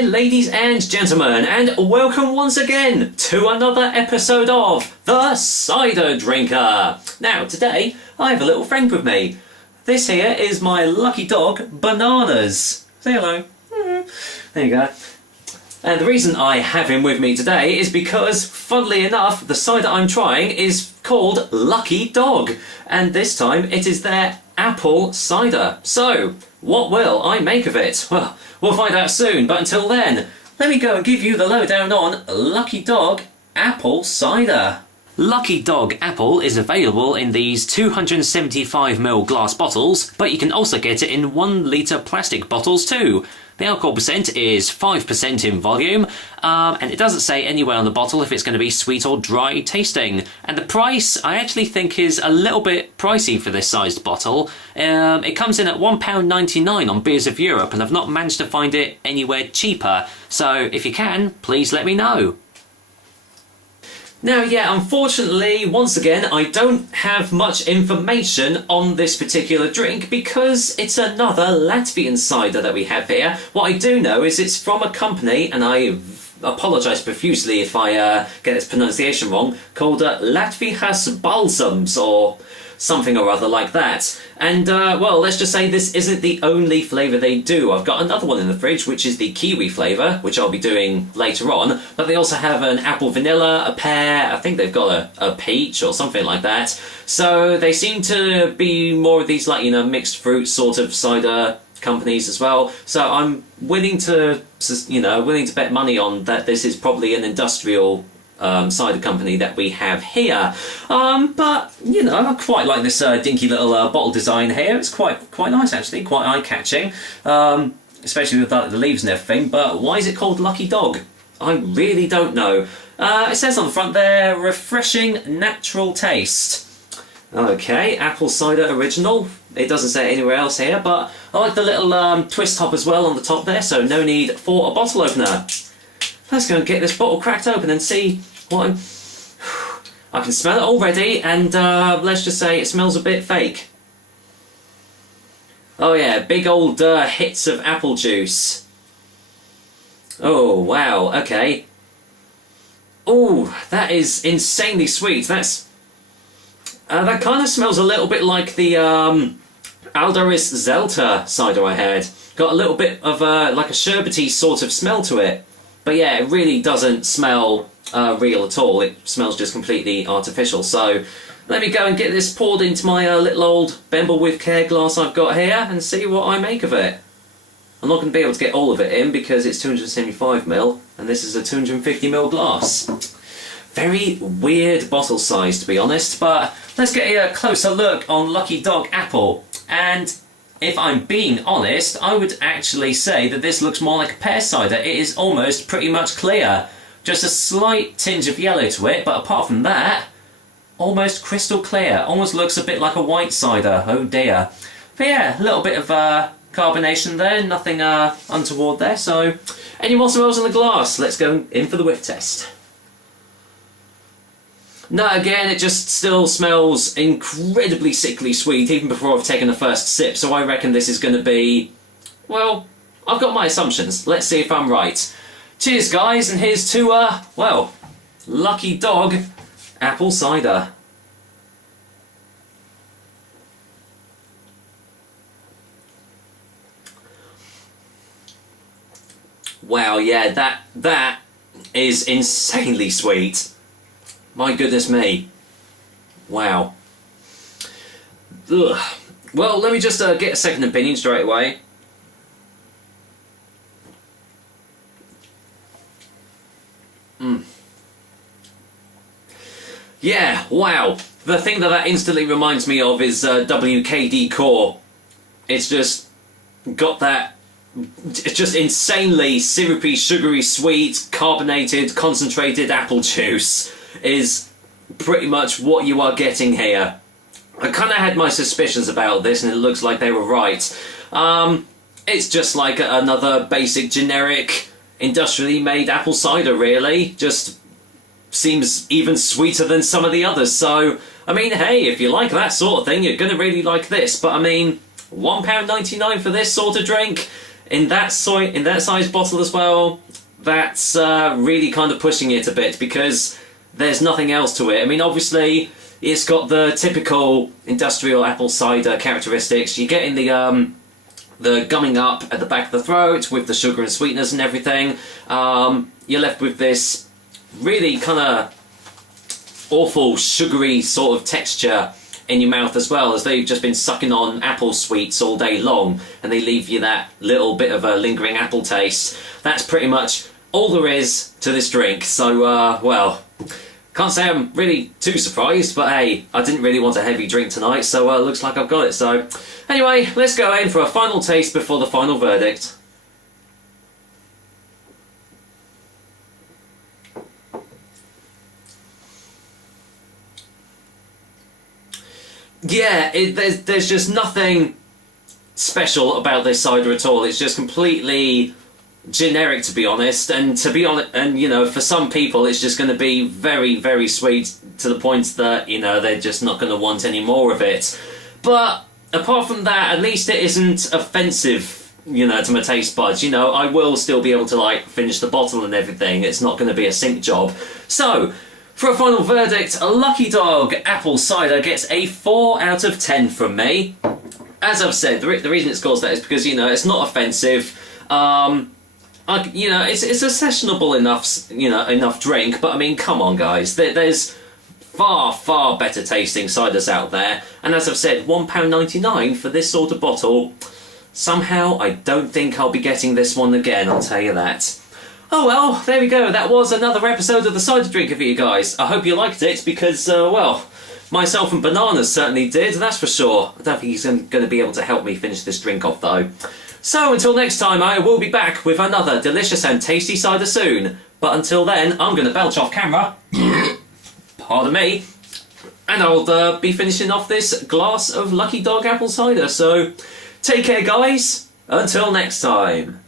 again, ladies and gentlemen, and welcome once again to another episode of The Cider Drinker. Now, today, I have a little friend with me. This here is my lucky dog, Bananas. Say hello. There you go. And the reason I have him with me today is because, funnily enough, the cider I'm trying is called Lucky Dog. And this time, it is their apple cider. So, what will I make of it? Well, we'll find out soon, but until then, let me go and give you the lowdown on Lucky Dog Apple Cider. Lucky Dog Apple is available in these 275ml glass bottles, but you can also get it in 1 litre plastic bottles too. The alcohol percent is 5% in volume, and it doesn't say anywhere on the bottle if it's going to be sweet or dry tasting. And the price, I actually think, is a little bit pricey for this sized bottle. It comes in at £1.99 on Beers of Europe, and I've not managed to find it anywhere cheaper. So if you can, please let me know. Now, yeah, unfortunately, once again, I don't have much information on this particular drink because it's another Latvian cider that we have here. What I do know is it's from a company, and I apologise profusely if I get its pronunciation wrong, called Latvias Balsams, or something or other like that. And, well, let's just say this isn't the only flavour they do. I've got another one in the fridge, which is the kiwi flavour, which I'll be doing later on. But they also have an apple vanilla, a pear, I think they've got a peach or something like that. So they seem to be more of these, like, you know, mixed fruit sort of cider companies as well. So I'm willing to, you know, bet money on that this is probably an industrial cider company that we have here, but you know, I quite like this dinky little bottle design here. It's quite nice actually, quite eye-catching, especially with the leaves and everything. But why is it called Lucky Dog? I really don't know. It says on the front there, refreshing natural taste. Okay, apple cider original. It doesn't say it anywhere else here, but I like the little twist top as well on the top there, so no need for a bottle opener. Let's go and get this bottle cracked open and see what I can smell it already, and let's just say it smells a bit fake. Oh yeah, big old hits of apple juice. Oh wow, okay. Oh, that is insanely sweet. That's that kind of smells a little bit like the Aldaris Zelta cider I had. Got a little bit of like a sherbety sort of smell to it. But yeah, it really doesn't smell real at all. It smells just completely artificial. So let me go and get this poured into my little old Bemble with Care glass I've got here and see what I make of it. I'm not going to be able to get all of it in because it's 275ml and this is a 250ml glass. Very weird bottle size, to be honest, but let's get a closer look on Lucky Dog Apple. And if I'm being honest, I would actually say that this looks more like a pear cider. It is almost pretty much clear. Just a slight tinge of yellow to it, but apart from that, almost crystal clear. Almost looks a bit like a white cider, oh dear. But yeah, a little bit of carbonation there, nothing untoward there. So, any more swirls in the glass? Let's go in for the whiff test. No, again, it just still smells incredibly sickly sweet, even before I've taken the first sip, so I reckon this is going to be, well, I've got my assumptions. Let's see if I'm right. Cheers, guys, and here's to, well, Lucky Dog Apple Cider. Wow, yeah, that is insanely sweet. My goodness me. Wow. Ugh. Well, let me just get a second opinion straight away. Yeah, wow. The thing that instantly reminds me of is WKD Core. It's just got that, it's just insanely syrupy, sugary, sweet, carbonated, concentrated apple juice is pretty much what you are getting here. I kind of had my suspicions about this and it looks like they were right. It's just like another basic generic industrially made apple cider really, just seems even sweeter than some of the others. So I mean, hey, if you like that sort of thing, you're going to really like this. But I mean, £1.99 for this sort of drink in that size bottle as well, that's really kind of pushing it a bit because there's nothing else to it. I mean, obviously, it's got the typical industrial apple cider characteristics. You're getting the gumming up at the back of the throat with the sugar and sweetness and everything. You're left with this really kind of awful sugary sort of texture in your mouth as well, as they've just been sucking on apple sweets all day long and they leave you that little bit of a lingering apple taste. That's pretty much all there is to this drink. So, well, can't say I'm really too surprised, but hey, I didn't really want a heavy drink tonight, so looks like I've got it. So, anyway, let's go in for a final taste before the final verdict. Yeah, there's just nothing special about this cider at all. It's just completely generic, to be honest. And you know, for some people, it's just going to be very, very sweet to the point that, you know, they're just not going to want any more of it. But apart from that, at least it isn't offensive, you know, to my taste buds. You know, I will still be able to, like, finish the bottle and everything. It's not going to be a sink job. So, for a final verdict, a Lucky Dog Apple Cider gets a 4 out of 10 from me. As I've said, the reason it scores that is because, you know, it's not offensive. You know, it's a sessionable enough drink, but I mean, come on, guys. There's far, far better tasting ciders out there. And as I've said, £1.99 for this sort of bottle. Somehow, I don't think I'll be getting this one again, I'll tell you that. Oh well, there we go. That was another episode of the Cider Drinker for you guys. I hope you liked it because, well, myself and Bananas certainly did, that's for sure. I don't think he's going to be able to help me finish this drink off, though. So, until next time, I will be back with another delicious and tasty cider soon. But until then, I'm going to belch off camera. Pardon me. And I'll be finishing off this glass of Lucky Dog Apple Cider. So, take care, guys. Until next time.